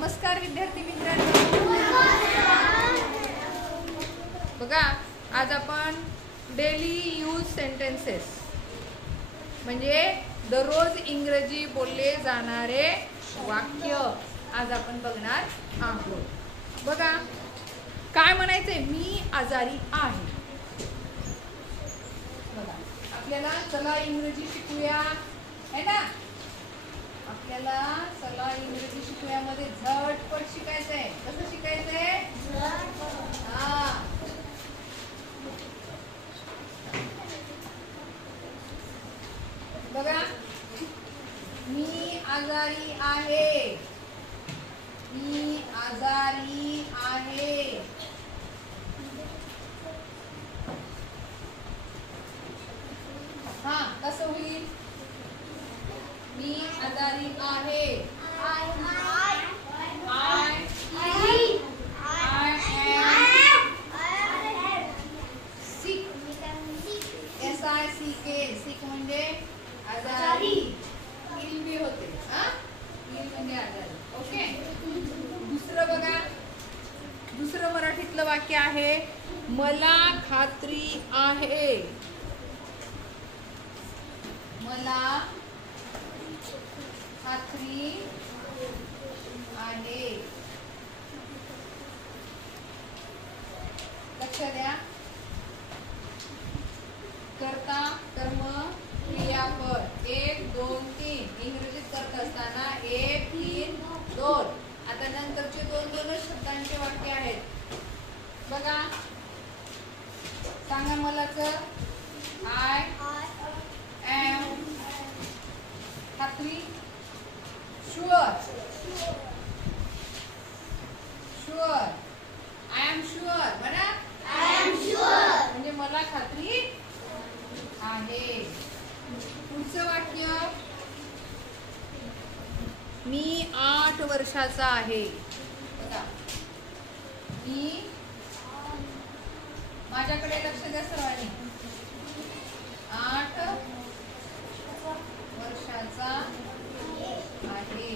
नमस्कार विद्यार्थी मित्रांनो. बघा, आज आपण डेली यूज सेंटेन्सेस म्हणजे दररोज इंग्रजी बोलले जाणारे वाक्य आज आपण बघणार आहोत. बघा, काय म्हणायचंय? मी आजारी आहे. बघा, आपल्याला चला इंग्रजी शिकूया, है ना? आपल्याला चला इंग्रजी शिकूयामध्ये झटपट शिकायचंय. कसं शिकायचंय? हा, बघा, मी आजारी आहे. मी आजारी आहे. हा, कसं होईल? मी आजारी आहे. I am sick. SICK. sick म्हणजे आजारी. इल भी होते. इल म्हणजे आजारी. ओके. दुसरं बघा, दुसरं मराठीतलं वाक्य आहे, मला खात्री आहे. मला खात्री आहे. लक्ष द्या. कर्ता, कर्म, क्रियापद 1 2 3. इंग्रजीत करत असताना 1 3 2. आता नंतरचे 2 शब्दांचे वाक्य आहेत. बघा, सांगा मलाच. आय एम खात्री. Sure. Sure. I am sure. म्हणा, आय एम शुअर म्हणजे मला खात्री आहे. पुढचं वाक्य, मी 8 वर्षाचा आहे. बघा, मी, माझ्याकडे लक्ष द्या सर्वांनी. 8 वर्षाचा आहे.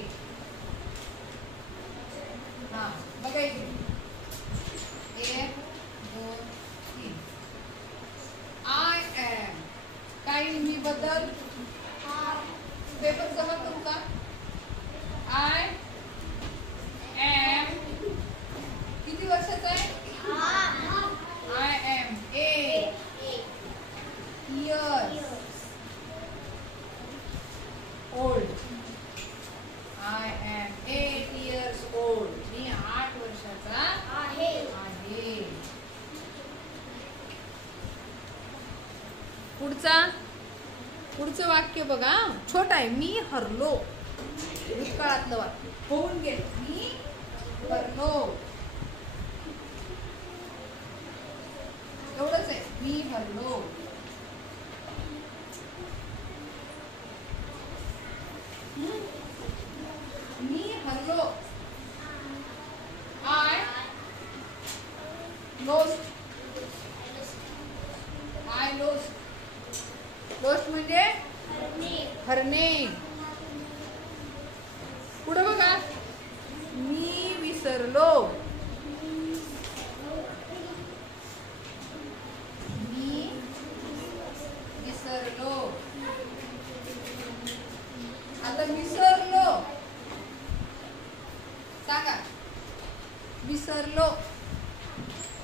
हा, बघा इथे 1 2 3. आय एम, काही मी बद्दल पेपर जमा करू का? आय एम किती वर्षाचा आहे? I am 8 years old. I am 8 years old. मी 8 वर्षाचा आहे. पुढचं वाक्य बघा, छोटा आहे. मी हरलो. भूतकाळातलं वाक्य, होऊन गेलं. मी हरलो. एवढंच आहे. मी हरलो. मी हरलो. I lost. I lost. Lost म्हणजे हरणे. पुढे बघा, मी विसरलो. मी विसरलो. आता विसरलो सांगा. विसरलो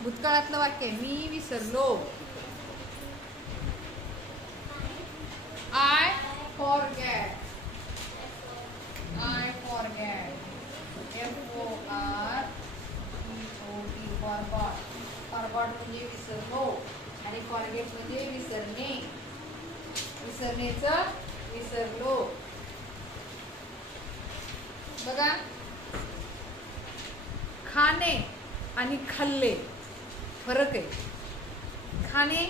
भूतकाळातलं वाक्य आहे. मी विसरलो. I forget. I forget. FORGOT. forgot. forgot म्हणजे विसरलो आणि forget म्हणजे विसरणे. विसरण्याचं विसरलो. बघा, खाणे आणि खाल्ले फरक आहे. खाणे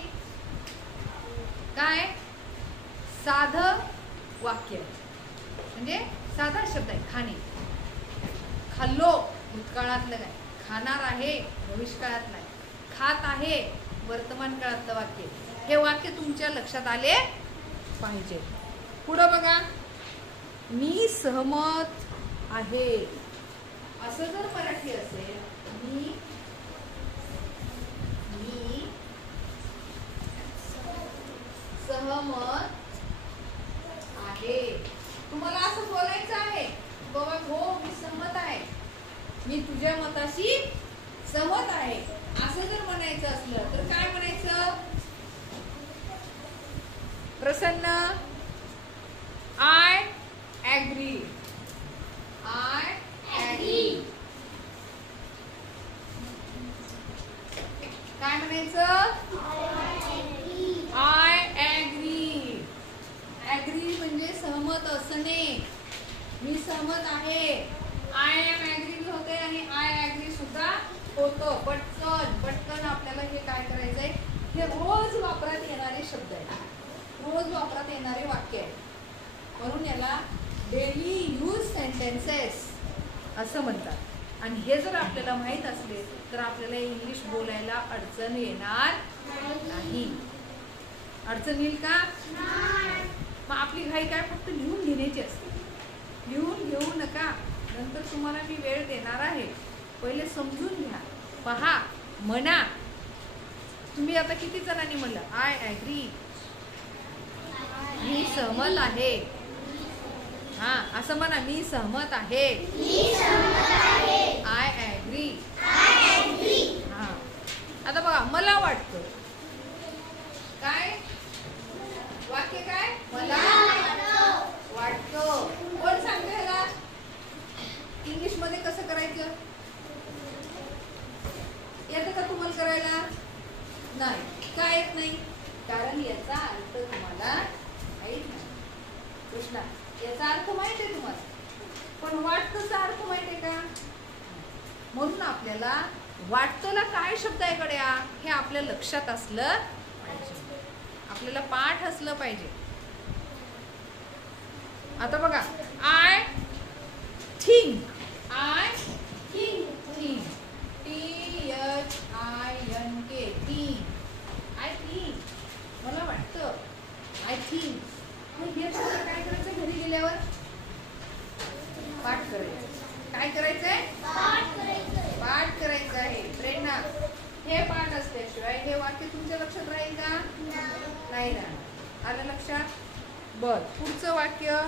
काय? साधं वाक्य म्हणजे साधा शब्द आहे. खाणे. खाल्लो भूतकाळातलं काय? खाणार आहे भविष्यकाळातलं आहे. खात आहे वर्तमान काळातलं वाक्य. हे वाक्य तुमच्या लक्षात आले पाहिजे. पुढे बघा, मी सहमत आहे. असं जर मराठी असेल, मी सहमत आहे. तुम्हाला असं बोलायचं आहे, बाबा हो मी सहमत आहे, मी तुझ्या मताशी सहमत आहे, असं जर म्हणायचं असलं तर काय म्हणायचं? Prasanna, I agree. I agree. काय म्हणायचं? I agri. ऍग्री म्हणजे सहमत असणे. मी सहमत आहे. आय एम ऍग्री होते आणि आय ऍग्री सुद्धा होतं. पटकन आपल्याला हे काय करायचंय, हे रोज वापरात येणारे शब्द आहेत, रोज वापरात येणारे वाक्य आहे, म्हणून याला डेली यूज सेंटेन्सेस असं म्हणतात. आणि हे जर आपल्याला माहित असले तर आपल्याला इंग्लिश बोलायला अडचण येणार नाही. अडचण येईल का? मग आपली घाई काय फक्त लिहून घेण्याची असते. लिहून घेऊ नका, नंतर तुम्हाला मी वेळ देणार आहे. पहिले समजून घ्या, पहा, म्हणा. तुम्ही आता किती जणांनी म्हणलं आय ऍग्री, मी सहमत आहे. हा, असं म्हणा, मी सहमत आहे. I agree. हा, आता बघा, मला वाटतं. काय वाक्य? काय मला वाटतं. कोण सांगतो ह्याला इंग्लिश मध्ये कसं करायचं? येतं का तुम्हाला करायला? नाही. का येत नाही? कारण याचा अर्थ तुम्हाला माहित नाही. कृष्णा, याचा अर्थ माहित आहे तुम्हाला, पण वाटतंचा अर्थ माहित आहे का? म्हणून आपल्याला वाटतंला काय शब्द आहे गड्या, हे आपल्या लक्षात असलं पाहिजे, आपल्याला पाठ असलं पाहिजे. आता बघा, I think. I think. THINK. I think, मला वाटतं. I think. हे शब्द काय करायचं? घरी गेल्यावर पाठ करायचं. काय करायचंय? पाठ करायचं आहे. प्रेरणा, हे पाठ असल्याशिवाय हे वाक्य तुमच्या लक्षात राहील का? नाही राहणार. आलं लक्षात? बर, पुढचं वाक्य,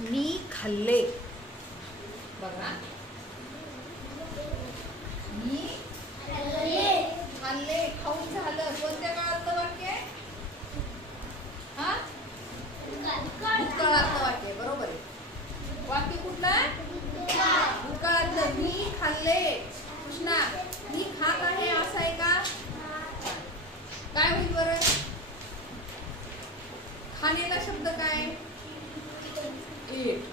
मी खाल्ले. बघा, मी खाल्ले, खाऊन झालं. कोणत्या काळातलं वाक्य आहे? हा, भूतकाळातलं वाक्य. बरोबर आहे. वाक्य कुठलं? भूतकाळातलं. मी खाल्ले. कृष्णा, मी खात आहे असं आहे का? काय होईल बरं? खाण्याला शब्द काय? एट.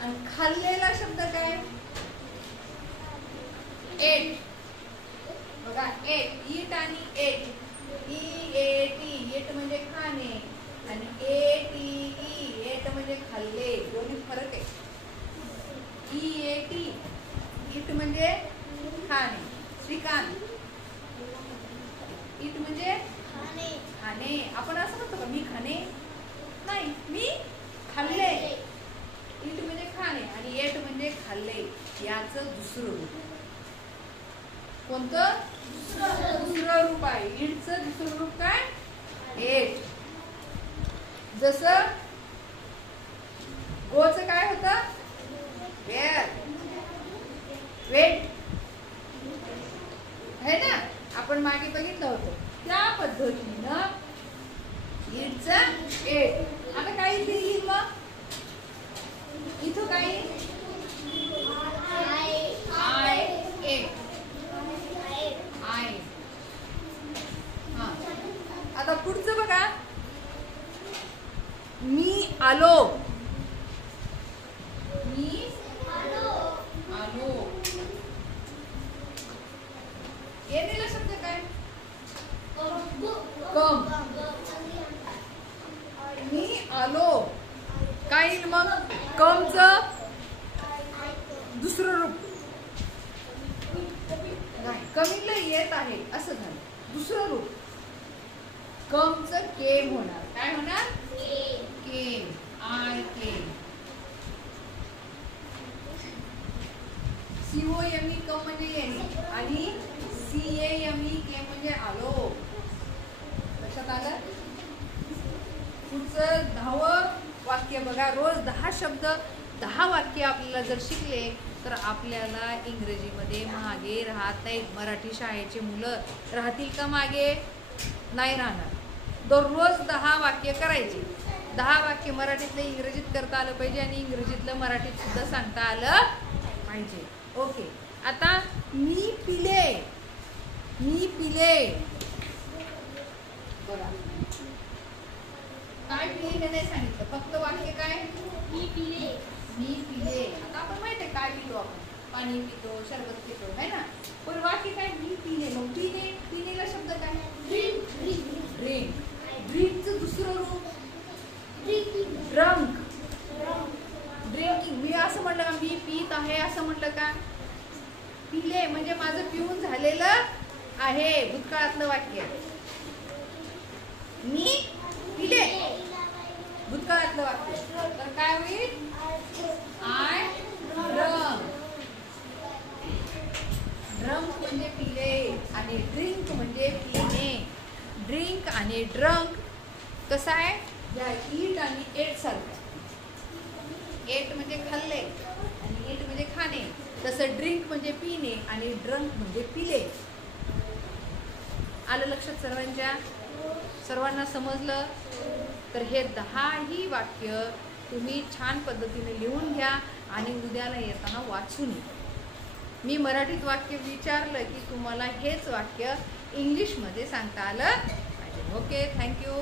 आणि खाल्लेला शब्द काय? एट. बघा, एट. ईट आणि एट. EAT. एट म्हणजे खाणे आणि ATE एट म्हणजे खाल्ले. दोन्ही फरक आहे. EAT ईट म्हणजे खाणे. श्रीकांत, ईट म्हणजे खाणे. आपण असं म्हणतो का मी खाणे? नाही, मी खाल्ले. ईट म्हणजे खाणे आणि एट म्हणजे खाल्ले. याचं दुसरं रूप. कोणतं? दुसरं रूप आहे. ईटचं दुसरं रूप काय? एट. जसं गोचं काय होतं? वेअर. वेट है ना, आपण मागे बघितलं होतं. त्या पद्धतीनं ईटचं एट. आता काय इथे येईल मग? इथं काय? I ate. आय. हा, आता पुढचं बघा, मी आलो. मी आलो. येणेला शब्द काय? कम. मी आलो. काय येईल मग? कमचं दुसरं रूप. नाही, कमीला येत आहे असं झालं. दुसरं रूप कमचं केम होणार. काय होणार? केम. I came. COME क म्हणजे येणे आणि CAME के म्हणजे आलो. लक्षात आलं? पुढचं 10वं वाक्य बघा. रोज 10 शब्द 10 वाक्य आपल्याला जर शिकले तर आपल्याला इंग्रजीमध्ये मागे राहत नाहीत. मराठी शाळेचे मुलं राहतील का मागे? नाही राहणार. दररोज 10 वाक्य करायचे. 10 वाक्य मराठीतलं इंग्रजीत करता आलं पाहिजे आणि इंग्रजीतलं मराठीत सुद्धा सांगता आलं पाहिजे. ओके. आता मी पिले. मी पिले बघा. काय पिले हे नाही सांगितलं, फक्त वाक्य काय? मी पिले. मी पिले. आता आपण माहिती आहे काय पितो आपण? पाणी पितो, शरबत पितो, है ना? पण वाक्य काय? मी पिले. मग पिणे, पिणेला शब्द काय? ड्रिंक. ड्रिंक. ड्रिंकचं दुसरं रूप ड्रंक. ड्रिंकिंग. मी असं म्हटलं का मी पीत आहे असं म्हटलं का? पिले म्हणजे माझं पिऊन झालेलं आहे. भूतकाळातलं वाक्य. मी पिले भूतकाळातलं वाक्य. तर काय होईल? I drunk. ड्रंक म्हणजे पिले आणि ड्रिंक म्हणजे पिणे. ड्रिंक आणि ड्रंक कसं आहे? या ईट आणि एट सारखं. एट म्हणजे खाल्ले आणि ईट म्हणजे खाणे. तसं ड्रिंक म्हणजे पिणे आणि ड्रंक म्हणजे पिले. आलं लक्षात सर्वांच्या? सर्वांना समजलं? तर हे 10ही वाक्य तुम्ही छान पद्धतीने लिहून घ्या आणि उद्याला येताना वाचून या. मी मराठीत वाक्य विचारलं की तुम्हाला हेच वाक्य इंग्लिशमध्ये सांगता आलं पाहिजे. Okay, thank you.